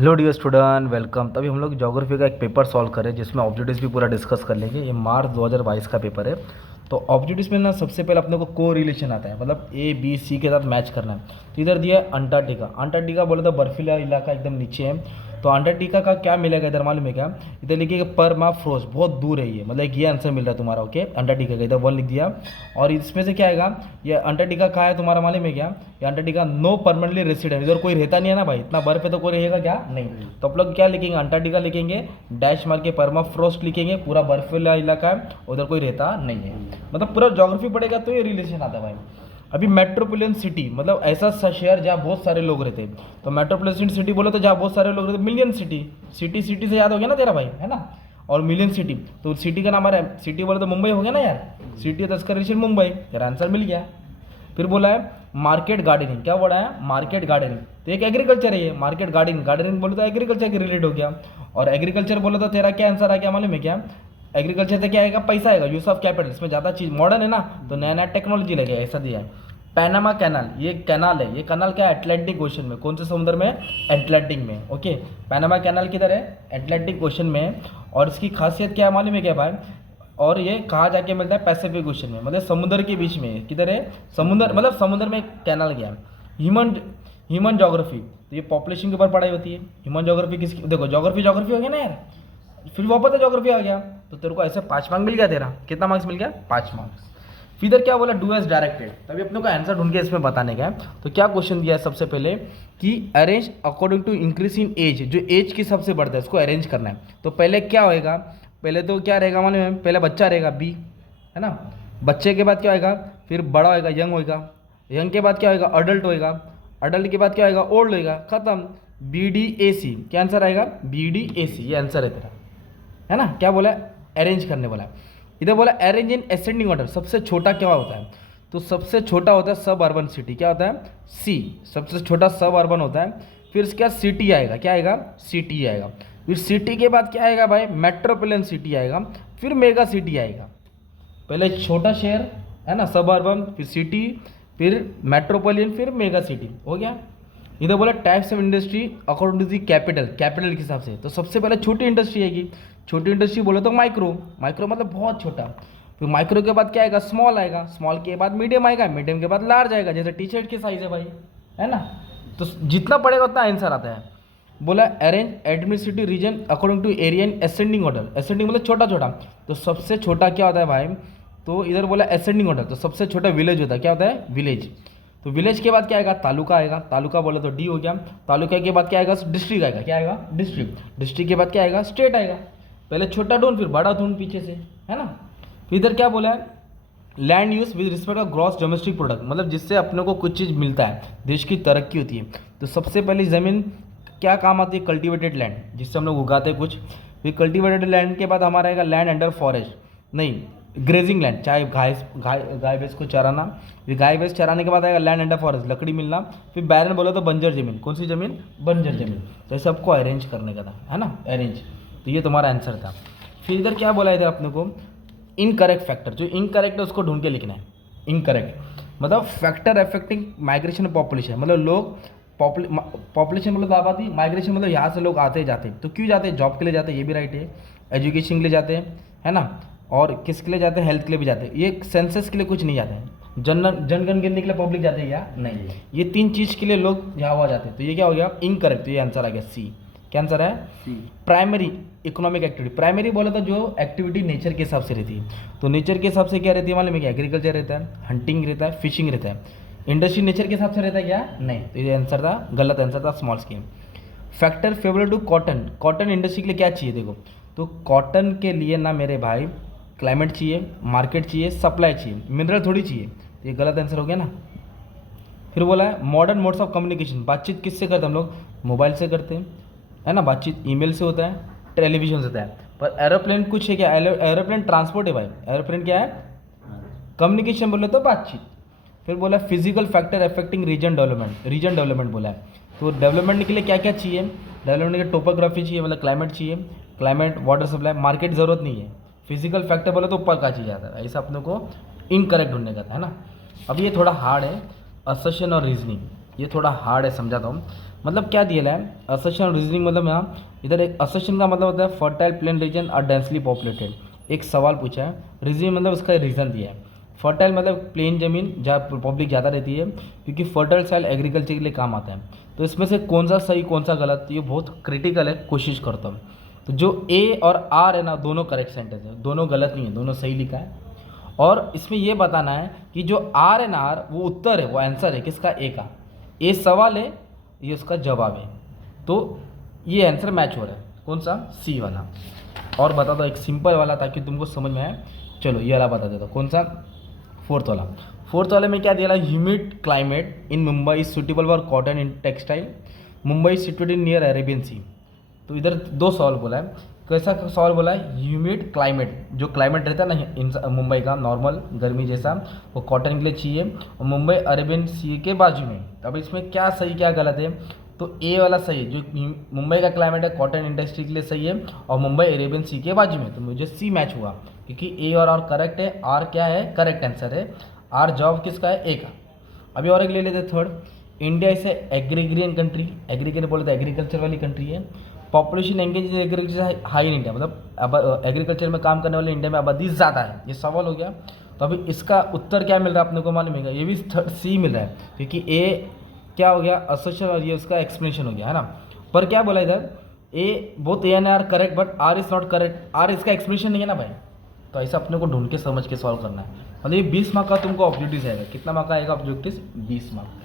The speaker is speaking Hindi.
Hello dear student, welcome. तभी हम लोग ज्योग्राफी का एक पेपर सॉल्व करें जिसमें ऑब्जेक्टिव्स भी पूरा डिस्कस कर लेंगे। ये मार्च 2022 का पेपर है। तो ऑब्जेक्टिव्स में ना सबसे पहले अपने को रिलेशन आता है, मतलब ए बी सी के साथ मैच करना है। तो इधर दिया है अंटार्कटिका। अंटार्कटिका बोले तो बर्फीला इलाका एकदम नीचे है। तो अंटार्कटिका का क्या मिलेगा इधर मालूम है क्या? इधर लिखिएगा परमाफ्रोस्ट, बहुत दूर है ये, मतलब ये आंसर मिल रहा है तुम्हारा। ओके, अंटार्कटिका का इधर वन लिख दिया। और इसमें से क्या आएगा? ये अंटार्कटिका कहाँ है तुम्हारा मालूम है क्या? ये अंटार्कटिका नो परमानेंटली रेसिडेंट, इधर कोई रहता नहीं है ना भाई, इतना बर्फ है तो कोई रहेगा क्या? नहीं। तो आप लोग क्या लिखेंगे? अंटार्कटिका लिखेंगे, डैश मार के परमाफ्रोस्ट लिखेंगे, पूरा बर्फीला इलाका है, उधर कोई रहता नहीं है। मतलब पूरा ज्योग्राफी पढ़ेगा तो ये रिलेशन आता है भाई। अभी मेट्रोपोलियन सिटी मतलब ऐसा शहर जहाँ बहुत सारे लोग रहते हैं। तो मेट्रोपोलियन सिटी बोलो तो जहाँ बहुत सारे लोग रहते। मिलियन सिटी, सिटी सिटी से याद हो गया ना तेरा भाई, है ना? और मिलियन सिटी, तो सिटी का नाम आ रहा है, सिटी बोले तो मुंबई हो गया ना यार। सिटी है तो रिलेशन मुंबई, तेरा आंसर मिल गया। फिर बोला है मार्केट गार्डनिंग। क्या बोला है? Market gardening. तो एक एग्रीकल्चर है ये, मार्केट गार्डनिंग। गार्डनिंग बोले तो एग्रीकल्चर के रिलेट हो गया। और एग्रीकल्चर बोले तो तेरा क्या आंसर आ गया मालूम है क्या? एग्रीकल्चर से क्या आएगा? पैसा आएगा, यूज ऑफ कैपिटल। इसमें ज़्यादा चीज़ मॉडर्न है ना, तो नया नया टेक्नोलॉजी लगे, ऐसा दिया है। पैनामा कैनाल, ये कैनाल है। ये कैनाल क्या है? अटलांटिक ओशन में। कौन से समुद्र में? अटलांटिक में। ओके, पैनामा कैनाल किधर है? अटलांटिक ओशन में है। और इसकी खासियत क्या है मालूम है क्या भाई? और ये कहाँ जाके मिलता है? पैसिफिक ओशन में, मतलब समुद्र के बीच में। किधर है? समुद्र, मतलब समुद्र में कैनाल गया। ह्यूमन ह्यूमन जोग्राफी, तो ये पॉपुलेशन के ऊपर पढ़ाई होती है। ह्यूमन जोग्राफी किसकी? देखो जोग्राफी जोग्राफी हो गया ना यार, फिर वापस जोग्राफी आ गया। तो तेरे को ऐसे 5 मार्क्स मिल गया। तेरा कितना मार्क्स मिल गया? 5 मार्क्स। फिर इधर क्या बोला? Do as directed. तभी अपने को आंसर ढूंढ के इसमें बताने का है। तो क्या क्वेश्चन दिया है सबसे पहले कि arrange according to increase in age, जो एज के हिसाब से बढ़ता है उसको अरेंज करना है। तो पहले क्या होएगा? पहले तो क्या रहेगा मालूम है? पहले बच्चा रहेगा बी, है ना? बच्चे के बाद क्या होएगा? फिर बड़ा होएगा, यंग होएगा। यंग के बाद क्या होएगा? अडल्ट होएगा। अडल्ट के बाद क्या होएगा? ओल्ड होएगा। खत्म। बी डी ए सी। क्या आंसर आएगा? बी डी ए सी, ये आंसर है तेरा, है ना? क्या बोला? अरेंज करने बोला है। इधर बोला अरेंज इन असेंडिंग ऑर्डर। सबसे छोटा क्या होता है? तो सबसे छोटा होता है सब अर्बन सिटी। क्या होता है? सी, सबसे छोटा सब अर्बन होता है। फिर इसके बाद सिटी आएगा। क्या आएगा? सिटी आएगा। फिर सिटी के बाद क्या आएगा भाई? मेट्रोपोलियन सिटी आएगा। फिर मेगा सिटी आएगा। पहले छोटा शहर, है ना, सब अर्बन, फिर सिटी, फिर मेट्रोपोलियन, फिर मेगा सिटी। हो गया। इधर बोला types of industry according to the capital, capital के हिसाब से। तो सबसे पहले छोटी इंडस्ट्री आएगी। छोटी इंडस्ट्री बोले तो माइक्रो, माइक्रो मतलब बहुत छोटा। फिर माइक्रो के बाद क्या आएगा? स्मॉल आएगा। स्मॉल के बाद मीडियम आएगा। मीडियम के बाद लार्ज आएगा, जैसे टी शर्ट के साइज है भाई, है ना? तो जितना पड़ेगा उतना आंसर आता है। बोला arrange administrative region according to area in ascending order. Ascending मतलब छोटा छोटा। तो सबसे छोटा क्या होता है भाई? तो इधर बोला असेंडिंग ऑर्डर, तो सबसे छोटा विलेज होता है। क्या होता है? विलेज। तो विलेज के बाद क्या आएगा? तालुका आएगा। तालुका बोले तो डी हो गया। तालुका के बाद क्या आएगा? डिस्ट्रिक्ट आएगा। क्या आएगा? डिस्ट्रिक्ट। डिस्ट्रिक्ट के बाद क्या आएगा? स्टेट आएगा। पहले छोटा ढूंढ फिर बड़ा ढूंढ पीछे से, है ना? फिर इधर क्या बोला है? Land use with respect of gross domestic product, मतलब जिससे अपने को कुछ चीज़ मिलता है, देश की तरक्की होती है। तो सबसे पहली ज़मीन क्या काम आती है? कल्टिवेटेड लैंड, जिससे हम लोग उगाते हैं कुछ। फिर कल्टिवेटेड लैंड के बाद हमारा आएगा लैंड अंडर फॉरेस्ट, नहीं ग्रेजिंग लैंड, चाहे गाय भैंस को चराना। फिर गाय भैंस चराने के बाद आएगा लैंड अंडर फॉरेस्ट, लकड़ी मिलना। फिर बैरन बोला तो बंजर जमीन। कौन सी जमीन? बंजर जमीन। तो ऐसे आपको अरेंज करने का था, है ना? अरेंज। तो ये तुम्हारा आंसर था। फिर इधर क्या बोला इधर अपने को? इनकरेक्ट फैक्टर, जो इनकरेक्ट है उसको ढूंढ के लिखना है। इनकरेक्ट मतलब फैक्टर अफेक्टिंग माइग्रेशन पॉपुलेशन, मतलब लोग पॉपुलेशन मतलब आबादी, माइग्रेशन मतलब यहाँ से लोग आते जाते हैं। तो क्यों जाते हैं? जॉब के लिए जाते हैं, ये भी राइट है। एजुकेशन के लिए जाते हैं, है ना? और किसके लिए जाते हैं? हेल्थ के लिए भी जाते हैं। ये सेंसस के लिए कुछ नहीं जाते हैं। जनगण गिनने के लिए पब्लिक जाते हैं क्या? नहीं। ये 3 चीज़ के लिए लोग यहाँ हुआ जाते हैं। तो ये क्या हो गया? इनकरेक्ट। तो ये आंसर आ गया सी। क्या आंसर है? सी। प्राइमरी इकोनॉमिक एक्टिविटी, प्राइमरी बोला तो जो एक्टिविटी नेचर के हिसाब से रहती है। तो नेचर के हिसाब से क्या रहती है मालूम है क्या? एग्रीकल्चर रहता है, हंटिंग रहता है, फिशिंग रहता है। इंडस्ट्री नेचर के हिसाब से रहता है क्या? नहीं। तो ये आंसर था, गलत आंसर था, small scale. Factor favourable to cotton, cotton industry के लिए क्या चाहिए? देखो, तो कॉटन के लिए ना मेरे भाई क्लाइमेट चाहिए, मार्केट चाहिए, सप्लाई चाहिए, मिनरल थोड़ी चाहिए। तो ये गलत आंसर हो गया ना। फिर बोला है मॉडर्न मोड्स ऑफ कम्युनिकेशन, बातचीत किससे करते हैं हम लोग? मोबाइल से करते हैं, है ना? बातचीत ईमेल से होता है, टेलीविजन से होता है। पर एरोप्लेन कुछ है क्या? एरोप्लेन ट्रांसपोर्ट है भाई। एरोप्लेन क्या है? कम्युनिकेशन बोले तो बातचीत। फिर बोला physical factor affecting reason development, reason development बोला है। तो डेवलपमेंट के लिए क्या क्या चाहिए? डेवलपमेंट के लिए टोपोग्राफी चाहिए, मतलब क्लाइमेट चाहिए, क्लाइमेट, वाटर सप्लाई, मार्केट ज़रूरत नहीं है। फिजिकल फैक्टर बोले तो ऊपर का चीज़ आता है। ऐसा अपने को इनकरेक्ट ढूंढने का था, है ना? अब ये थोड़ा हार्ड है, असर्शन और रीजनिंग, ये थोड़ा हार्ड है, समझाता हूँ। मतलब क्या दिया है असर्शन और रीजनिंग, मतलब यहाँ इधर एक असर्शन का मतलब होता है फर्टाइल प्लेन रीजन और डेंसली पॉपुलेटेड। एक सवाल पूछा है, रीजनिंग मतलब उसका रीज़न दिया है। फर्टाइल मतलब प्लेन ज़मीन जहाँ पब्लिक ज़्यादा रहती है, क्योंकि फर्टाइल सॉइल एग्रीकल्चर के लिए काम आता है। तो इसमें से कौन सा सही कौन सा गलत, ये बहुत क्रिटिकल है, कोशिश करता हूँ। तो जो ए और आर है ना, दोनों करेक्ट सेंटेंस है, दोनों गलत नहीं है, दोनों सही लिखा है। और इसमें ये बताना है कि जो आर है ना, आर वो उत्तर है, वो आंसर है किसका, ए का। ए सवाल है, ये उसका जवाब है। तो ये आंसर मैच हो रहा है, कौन सा, सी वाला। और बता दो एक सिंपल वाला ताकि तुमको समझ में आए। चलो ये वाला बता देता हूँ, कौन सा, फोर्थ वाला। फोर्थ वाले में क्या दिया है, humid climate in Mumbai is suitable for cotton in textile, Mumbai situated near Arabian sea. तो इधर दो सवाल बोला है, कैसा सवाल बोला है, ह्यूमिड क्लाइमेट, जो क्लाइमेट रहता है ना मुंबई का नॉर्मल गर्मी जैसा, वो कॉटन के लिए चाहिए, और मुंबई अरेबियन सी के बाजू में। अब इसमें क्या सही क्या गलत है, तो ए वाला सही है, जो मुंबई का क्लाइमेट है कॉटन इंडस्ट्री के लिए सही है, और मुंबई अरेबियन सी के बाजू में, तो मुझे सी मैच हुआ, क्योंकि ए और आर करेक्ट है, आर क्या है, करेक्ट आंसर है, आर जवाब किसका है, ए का। अभी और एक ले लेते थर्ड, इंडिया इसे एग्रीग्रियन कंट्री, एग्रीग्रियन बोले तो एग्रीकल्चर वाली कंट्री है। Population engage in agriculture high in India, मतलब अब एग्रीकल्चर में काम करने वाले इंडिया में आबादी ज़्यादा है, ये सवाल हो गया। तो अभी इसका उत्तर क्या मिल रहा है अपने को मालूम है, ये भी सी मिल रहा है, क्योंकि ए क्या हो गया असोसिएशन, और ये उसका एक्सप्लेनेशन हो गया है ना। पर क्या बोला इधर, A both A and R correct but R is not correct, R इसका एक्सप्लेनेशन नहीं है ना भाई। तो ऐसा अपने को ढूंढ के समझ के सॉल्व करना है। मतलब ये 20 मार्क का तुमको ऑब्जेक्टिव आएगा, कितना मार्क का आएगा ऑब्जेक्टिव, 20 मार्क।